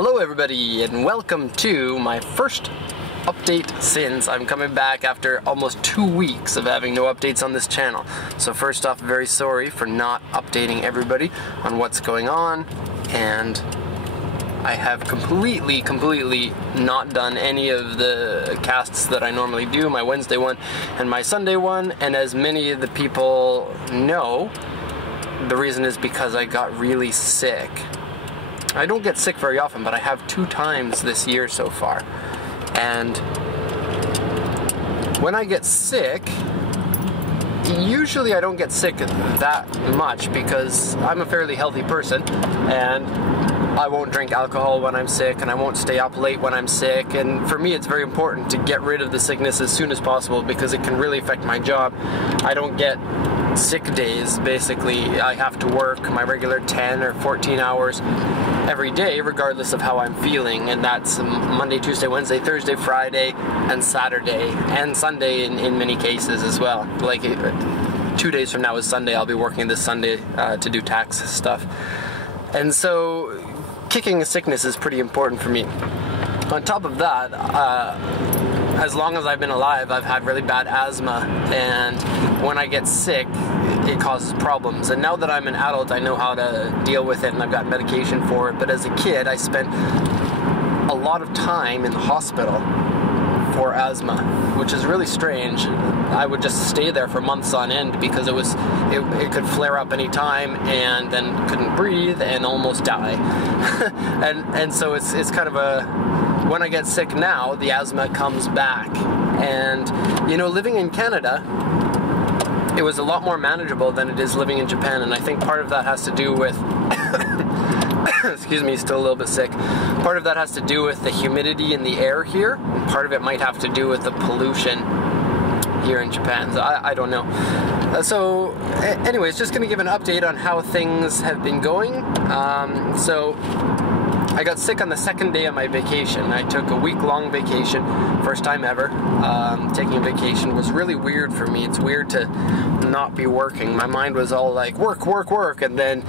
Hello everybody, and welcome to my first update since I'm coming back after almost 2 weeks of having no updates on this channel. So first off, very sorry for not updating everybody on what's going on, and I have completely not done any of the casts that I normally do, my Wednesday one and my Sunday one, and as many of the people know, the reason is because I got really sick. I don't get sick very often, but I have 2 times this year so far. And when I get sick, usually I don't get sick that much because I'm a fairly healthy person, and I won't drink alcohol when I'm sick, and I won't stay up late when I'm sick. And for me, it's very important to get rid of the sickness as soon as possible because it can really affect my job. I don't get sick days. Basically, I have to work my regular 10 or 14 hours every day, regardless of how I'm feeling, and that's Monday, Tuesday, Wednesday, Thursday, Friday, and Saturday, and Sunday in many cases as well. Like 2 days from now is Sunday. I'll be working this Sunday to do tax stuff. And so kicking a sickness is pretty important for me. On top of that, as long as I've been alive, I've had really bad asthma, and when I get sick, it causes problems. And now that I'm an adult, I know how to deal with it, and I've got medication for it. But as a kid, I spent a lot of time in the hospital for asthma, which is really strange. I would just stay there for months on end because it could flare up any time, and then couldn't breathe and almost die. and so it's kind of a, when I get sick now, the asthma comes back. And you know, living in Canada, it was a lot more manageable than it is living in Japan, and I think part of that has to do with excuse me, still a little bit sick. Part of that has to do with the humidity in the air here, and part of it might have to do with the pollution here in Japan. So I don't know. So anyways, just going to give an update on how things have been going. So I got sick on the 2nd day of my vacation. I took a week-long vacation, first time ever. Taking a vacation was really weird for me. It's weird to not be working. My mind was all like, work, work, work, and then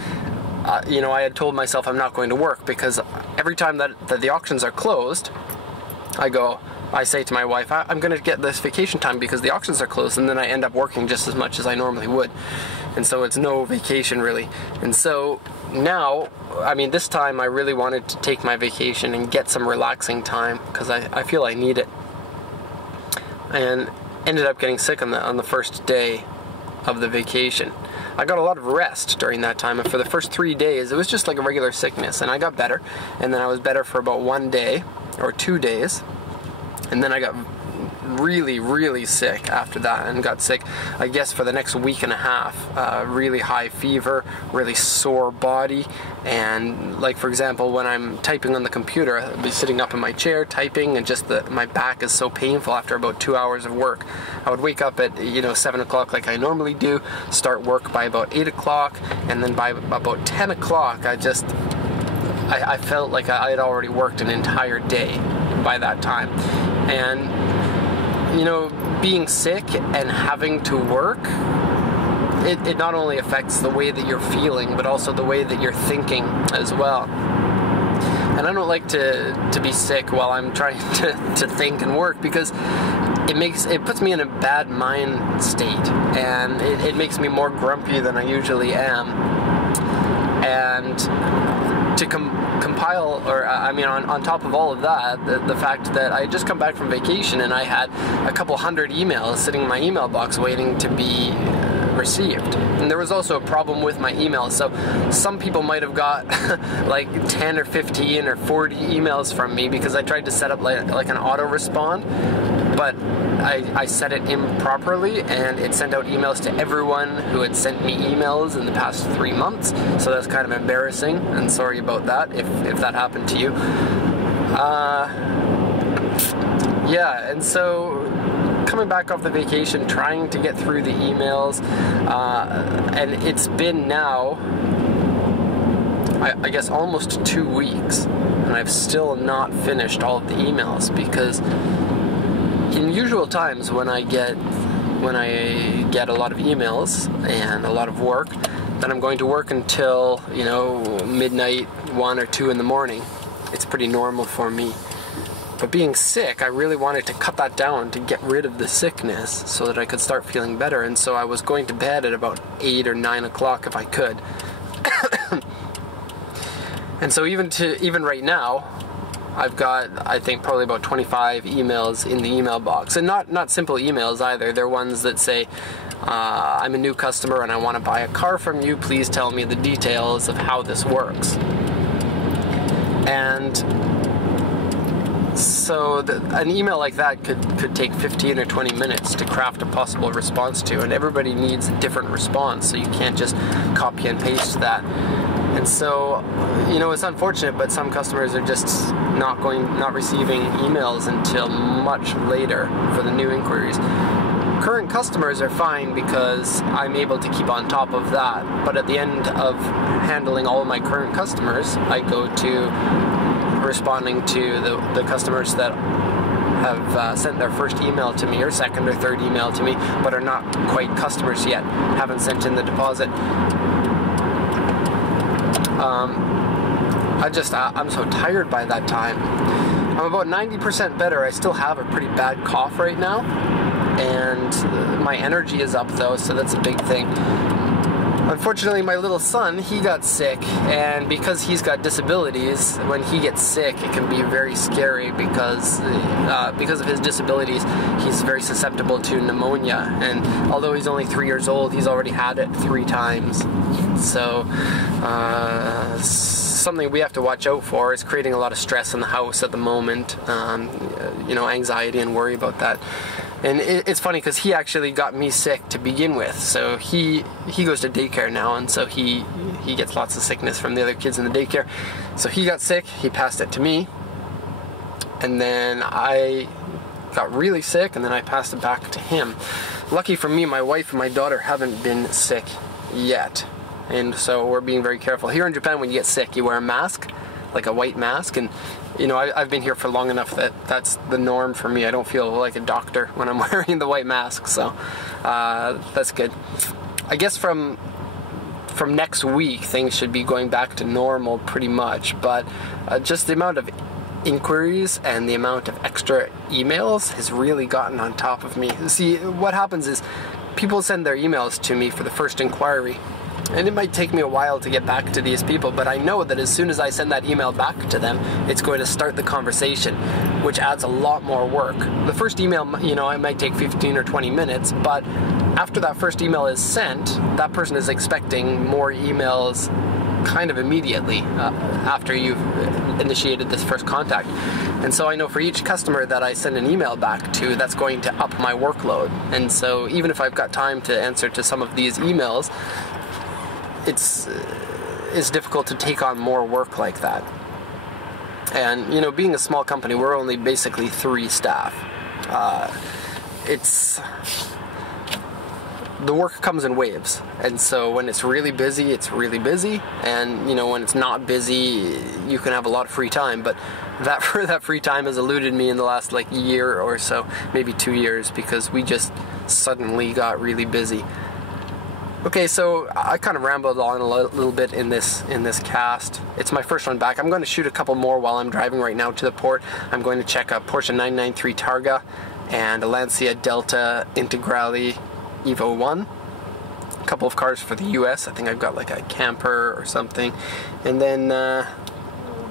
you know, I had told myself I'm not going to work because every time that the auctions are closed, I say to my wife, I'm going to get this vacation time because the auctions are closed, and then I end up working just as much as I normally would. And so it's no vacation really. And so now, I mean, this time I really wanted to take my vacation and get some relaxing time because I feel I need it. And ended up getting sick on the first day of the vacation. I got a lot of rest during that time, and for the first 3 days it was just like a regular sickness, and I got better, and then I was better for about 1 day or 2 days, and then I got really sick after that, and got sick, I guess, for the next week and a half. Really high fever, really sore body, and like, for example, when I'm typing on the computer, I'll be sitting up in my chair typing, and just my back is so painful after about 2 hours of work. I would wake up at 7 o'clock like I normally do, start work by about 8 o'clock, and then by about 10 o'clock I felt like I had already worked an entire day by that time. And you know, being sick and having to work, it not only affects the way that you're feeling, but also the way that you're thinking as well. And I don't like to be sick while I'm trying to think and work, because it puts me in a bad mind state, and it makes me more grumpy than I usually am. And to compile, or I mean, on top of all of that, the fact that I had just come back from vacation and I had a couple hundred emails sitting in my email box waiting to be received. And there was also a problem with my emails, so some people might have got like 10 or 15 or 40 emails from me because I tried to set up like an auto respond, but I set it improperly, and it sent out emails to everyone who had sent me emails in the past 3 months. So that's kind of embarrassing, and sorry about that if that happened to you. Yeah, and so coming back off the vacation, trying to get through the emails, and it's been now, I guess, almost 2 weeks, and I've still not finished all of the emails, because in usual times when I get a lot of emails and a lot of work, then I'm going to work until, midnight, 1 or 2 in the morning. it's pretty normal for me. But being sick, I really wanted to cut that down to get rid of the sickness so that I could start feeling better. And so I was going to bed at about 8 or 9 o'clock if I could. And so even right now, I've got, I think, probably about 25 emails in the email box. And not simple emails either. They're ones that say, I'm a new customer and I want to buy a car from you. Please tell me the details of how this works. And so an email like that could take 15 or 20 minutes to craft a possible response to, and everybody needs a different response, so you can't just copy and paste that. And so, it's unfortunate, but some customers are just not receiving emails until much later for the new inquiries. Current customers are fine because I'm able to keep on top of that, but at the end of handling all of my current customers, I go to responding to the customers that have sent their first email to me, or second or third email to me, but are not quite customers yet, haven't sent in the deposit. I'm so tired by that time. I'm about 90% better. I still have a pretty bad cough right now, and my energy is up though, so that's a big thing. Unfortunately, my little son, he got sick, and because he's got disabilities, when he gets sick, it can be very scary because of his disabilities, he's very susceptible to pneumonia, and although he's only 3 years old, he's already had it 3 times. So, something we have to watch out for. Is creating a lot of stress in the house at the moment, anxiety and worry about that. And it's funny because he actually got me sick to begin with. So he goes to daycare now, and so he gets lots of sickness from the other kids in the daycare. So he got sick, he passed it to me, and then I got really sick, and then I passed it back to him. Lucky for me, my wife and my daughter haven't been sick yet, and so we're being very careful. Here in Japan, when you get sick, you wear a mask, like a white mask, and I've been here for long enough that that's the norm for me. I don't feel like a doctor when I'm wearing the white mask, so that's good. I guess from next week, things should be going back to normal pretty much, but just the amount of inquiries and the amount of extra emails has really gotten on top of me. See, what happens is people send their emails to me for the first inquiry, and it might take me a while to get back to these people, but I know that as soon as I send that email back to them, it's going to start the conversation, which adds a lot more work. The first email, it might take 15 or 20 minutes, but after that first email is sent, that person is expecting more emails kind of immediately after you've initiated this first contact. And so I know for each customer that I send an email back to, that's going to up my workload. And so even if I've got time to answer to some of these emails, it's difficult to take on more work like that. And being a small company, we're only basically 3 staff. The work comes in waves, and so when it's really busy, it's really busy, and when it's not busy, you can have a lot of free time. But that free time has eluded me in the last year or so, maybe 2 years, because we just suddenly got really busy. Okay, so I kind of rambled on a little bit in this cast. It's my first one back. I'm going to shoot a couple more while I'm driving right now to the port. I'm going to check a Porsche 993 Targa and a Lancia Delta Integrale Evo 1. A couple of cars for the US. I think I've got a camper or something. And then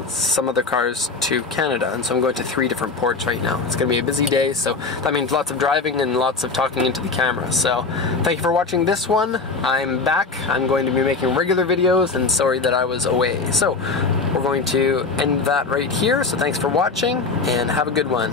some other cars to Canada, and so I'm going to 3 different ports right now. It's going to be a busy day, so that means lots of driving and lots of talking into the camera. So thank you for watching this one. I'm back. I'm going to be making regular videos, and sorry that I was away. So we're going to end that right here, so thanks for watching, and have a good one.